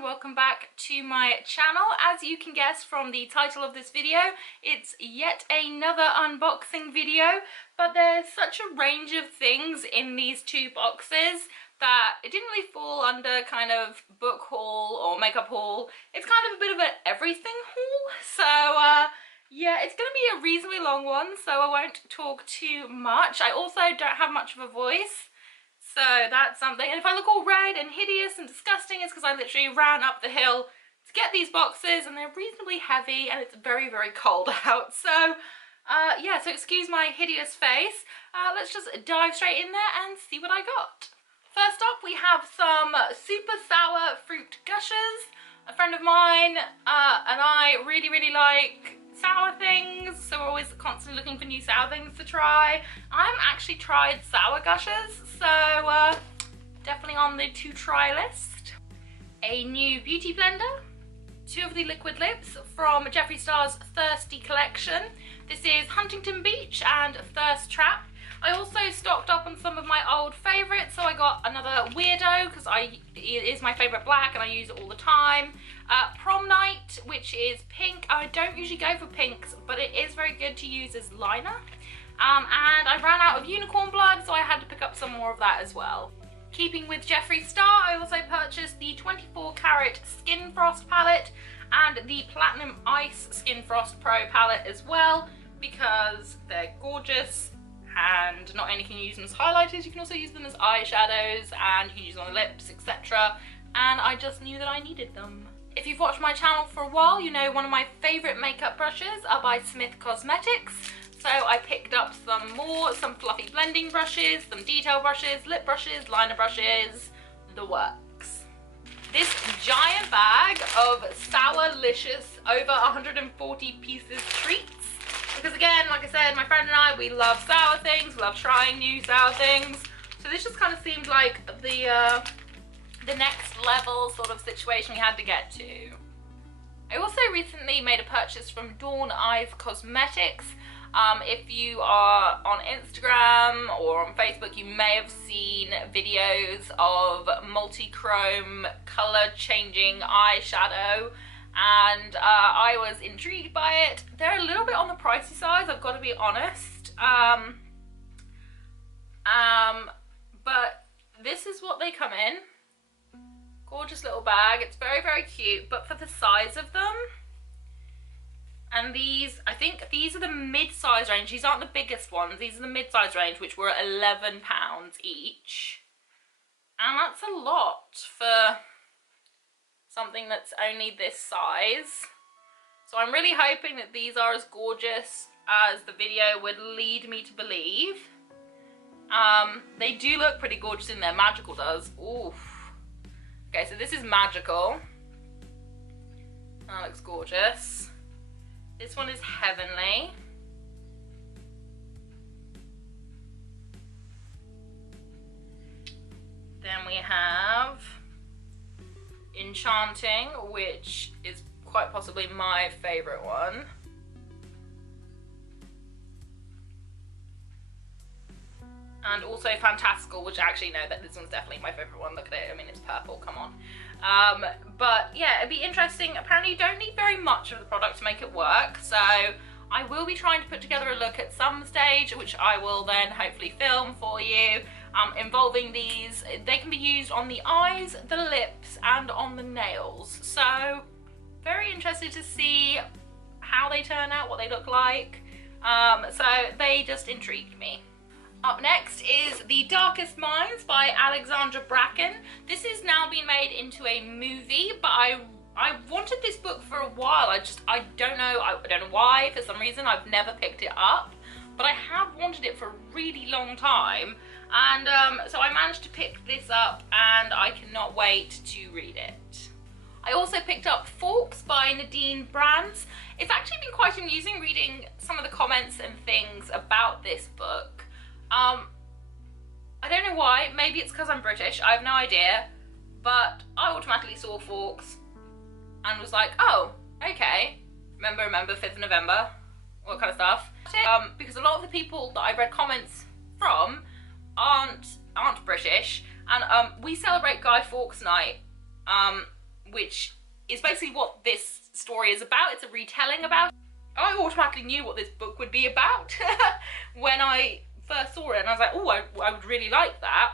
everyone, welcome back to my channel. As you can guess from the title of this video, it's yet another unboxing video, but there's such a range of things in these two boxes that it didn't really fall under kind of book haul or makeup haul. It's kind of a bit of an everything haul, so yeah, it's gonna be a reasonably long one, so I won't talk too much. I also don't have much of a voice, so that's something. And if I look all red and hideous and disgusting, it's because I literally ran up the hill to get these boxes, and they're reasonably heavy and it's very, very cold out. So yeah, so excuse my hideous face. Let's just dive straight in there and see what I got. First up, we have some super sour fruit gushers. A friend of mine and I really like sour things, so we're always constantly looking for new sour things to try. I haven't actually tried sour gushers, so definitely on the to try list. A new beauty blender, two of the liquid lips from Jeffree Star's Thirsty collection. This is Huntington Beach and Thirst Trap. I also stocked up on some of my old favourites, so I got another Weirdo because it is my favourite black and I use it all the time. Prom Night, which is pink. I don't usually go for pinks, but it is very good to use as liner. And I ran out of unicorn blood, so I had to pick up some more of that as well. Keeping with Jeffree Star, I also purchased the 24 Karat Skin Frost palette and the Platinum Ice Skin Frost Pro palette as well, because they're gorgeous. And not only can you use them as highlighters, you can also use them as eyeshadows, and you can use them on the lips, etc. And I just knew that I needed them. If you've watched my channel for a while, you know one of my favourite makeup brushes are by Smith Cosmetics. So I picked up some fluffy blending brushes, some detail brushes, lip brushes, liner brushes, the works. This giant bag of Sourlicious over 140 pieces treats. Because again, like I said, my friend and I, we love sour things, we love trying new sour things. So this just kind of seemed like the next level sort of situation we had to get to. I also recently made a purchase from Dawn Eyes Cosmetics. If you are on Instagram or on Facebook, you may have seen videos of multi-chrome color changing eyeshadow, and I was intrigued by it. They're a little bit on the pricey side, I've got to be honest. But this is what they come in. Gorgeous little bag. It's very cute, but for the size of them, and these, I think these are the mid-size range. These aren't the biggest ones. These are the mid-size range, which were £11 each, and that's a lot for something that's only this size. So I'm really hoping that these are as gorgeous as the video would lead me to believe. They do look pretty gorgeous in there. Magical does. Oof. Okay, so this is Magical. That looks gorgeous. This one is Heavenly. Then we have Enchanting, which is quite possibly my favourite one. And also Fantastical, which actually, no, this one's definitely my favourite one. Look at it, I mean, it's purple, come on. But yeah, it'd be interesting. Apparently you don't need very much of the product to make it work, so I will be trying to put together a look at some stage, which I will then hopefully film for you, involving these. They can be used on the eyes, the lips, and on the nails. So very interested to see how they turn out, what they look like. So they just intrigued me. Up next is The Darkest Minds by Alexandra Bracken. This is now being made into a movie, but I wanted this book for a while. I don't know why. For some reason I've never picked it up, but I have wanted it for a really long time, and so I managed to pick this up, and I cannot wait to read it. I also picked up Forks by Nadine Brands. It's actually been quite amusing reading some of the comments and things about this book. I don't know why, maybe it's because I'm British, I have no idea, but I automatically saw Forks and was like, oh, okay, remember 5th of November, all that kind of stuff. Because a lot of the people that I read comments from aren't British, and we celebrate Guy Fawkes Night which is basically what this story is about. It's a retelling about it. I automatically knew what this book would be about when I first saw it, and I was like, oh, I would really like that.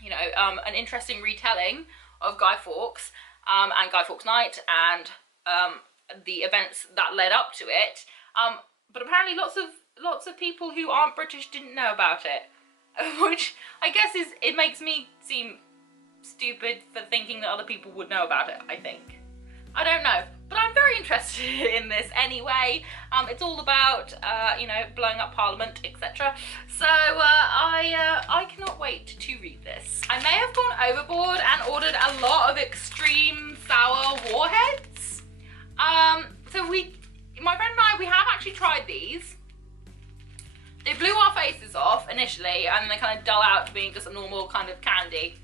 You know, an interesting retelling of Guy Fawkes and Guy Fawkes Night and the events that led up to it. But apparently lots of people who aren't British didn't know about it, which I guess it makes me seem stupid for thinking that other people would know about it, I think. I don't know, but I'm very interested in this anyway. It's all about, you know, blowing up Parliament, etc. So I cannot wait to read this. I may have gone overboard and ordered a lot of extreme sour warheads. So my friend and I, we have actually tried these. They blew our faces off initially, and they kind of dull out to being just a normal kind of candy.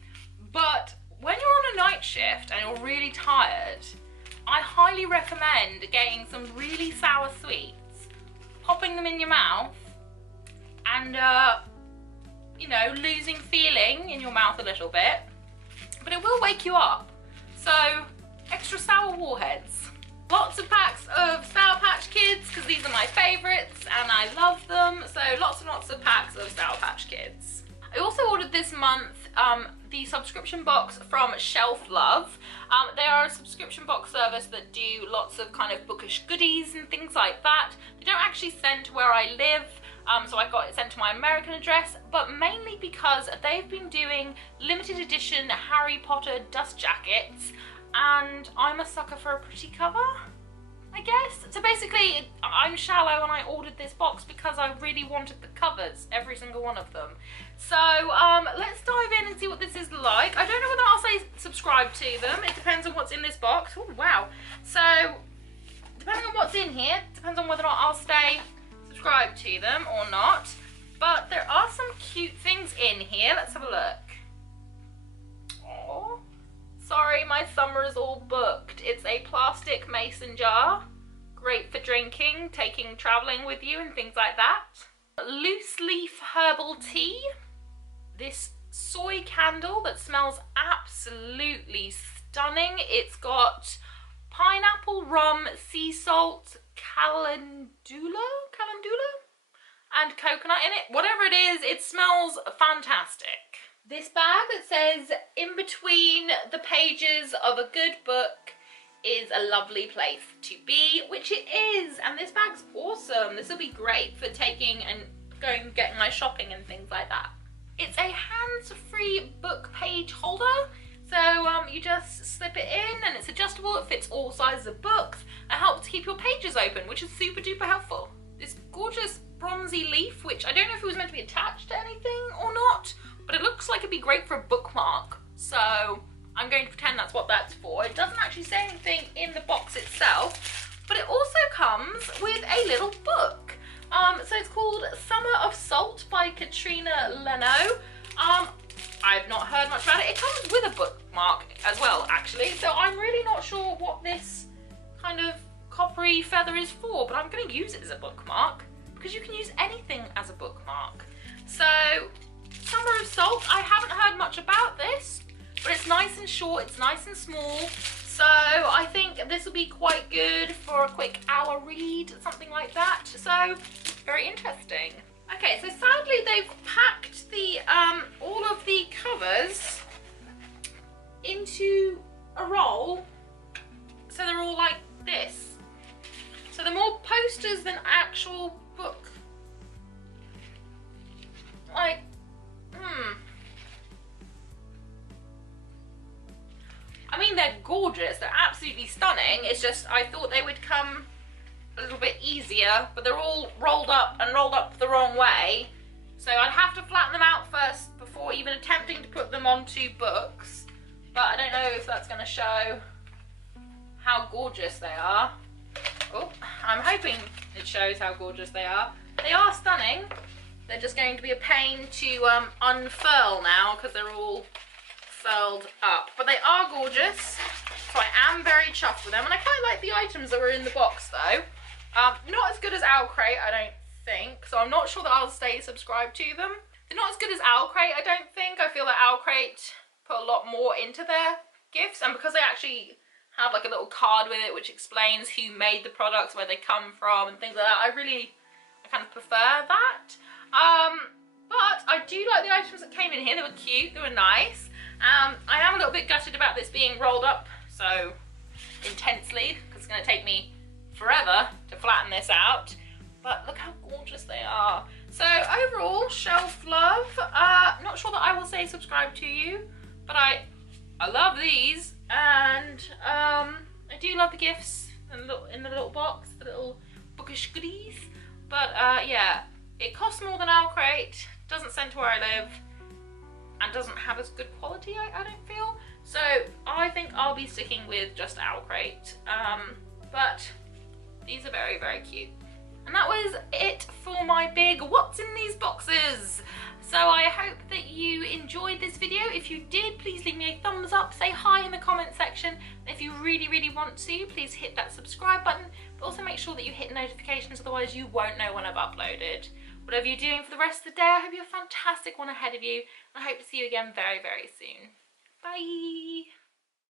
But when you're on a night shift and you're really tired, I highly recommend getting some really sour sweets, popping them in your mouth, and you know, losing feeling in your mouth a little bit, but it will wake you up. So extra sour warheads. Lots of packs of Sour Patch Kids, because these are my favourites and I love them. So lots and lots of packs of Sour Patch Kids. I also ordered this month the subscription box from Shelf Love. They are a subscription box service that do lots of kind of bookish goodies and things like that. They don't actually send to where I live, so I got it sent to my American address, but mainly because they've been doing limited edition Harry Potter dust jackets, and I'm a sucker for a pretty cover, I guess. So basically, I'm shallow and I ordered this box because I really wanted the covers, every single one of them. So let's dive in and see what this is like. I don't know whether I'll say subscribe to them. It depends on what's in this box. Oh, wow. So depending on what's in here, depends on whether or not I'll stay subscribed to them or not. But there are some cute things in here. Let's have a look. Oh. Sorry, my summer is all booked. It's a plastic mason jar. Great for drinking, taking travelling with you and things like that. Loose leaf herbal tea. This soy candle that smells absolutely stunning. It's got pineapple, rum, sea salt, calendula, and coconut in it. Whatever it is, it smells fantastic. This bag that says, in between the pages of a good book is a lovely place to be, which it is, and this bag's awesome. This will be great for taking and going and getting my shopping and things like that. It's a hands-free book page holder, so you just slip it in and it's adjustable. It fits all sizes of books and helps keep your pages open, which is super duper helpful. This gorgeous bronzy leaf, which I don't know if it was meant to be attached to anything or not, but it looks like it'd be great for a bookmark, so I'm going to pretend that's what that's for. It doesn't actually say anything in the box itself, but it also comes with a little book. So it's called Summer of Salt by Katrina Leno. I've not heard much about it. It comes with a bookmark as well, actually, so I'm really not sure what this kind of coppery feather is for, but I'm going to use it as a bookmark, because you can use anything as a bookmark. So Summer of Salt, I haven't heard much about this, but it's nice and short, it's nice and small, so I think this will be quite good for a quick hour read, something like that, so very interesting. Okay, so sadly they've packed the all of the covers into a roll, so they're all like this. So they're more posters than actual book. Like, I mean, they're gorgeous, they're absolutely stunning. It's just, I thought they would come a little bit easier, but they're all rolled up the wrong way. So I'd have to flatten them out first before even attempting to put them onto books. But I don't know if that's going to show how gorgeous they are. Oh, I'm hoping it shows how gorgeous they are. They are stunning. They're just going to be a pain to unfurl now because they're all furled up. But they are gorgeous, so I am very chuffed with them. And I quite like the items that were in the box though. Not as good as Owlcrate, I don't think. So I'm not sure that I'll stay subscribed to them. They're not as good as Owlcrate, I don't think. I feel that Owlcrate put a lot more into their gifts, and because they actually have like a little card with it which explains who made the products, where they come from and things like that, I kind of prefer that. But I do like the items that came in here. They were cute, they were nice. I am a little bit gutted about this being rolled up so intensely, because it's going to take me forever to flatten this out. But look how gorgeous they are. So overall, Shelf Love. Not sure that I will say subscribe to you, but I love these, and I do love the gifts in the little box, the little bookish goodies. But yeah, it costs more than Owlcrate, doesn't send to where I live, and doesn't have as good quality, I don't feel. So I think I'll be sticking with just Owlcrate. But these are very, very cute. And that was it for my big what's in these boxes. So I hope that you enjoyed this video. If you did, please leave me a thumbs up, say hi in the comment section. And if you really, really want to, please hit that subscribe button, but also make sure that you hit notifications, otherwise you won't know when I've uploaded. Whatever you're doing for the rest of the day, I hope you have a fantastic one ahead of you. I hope to see you again very, very soon. Bye!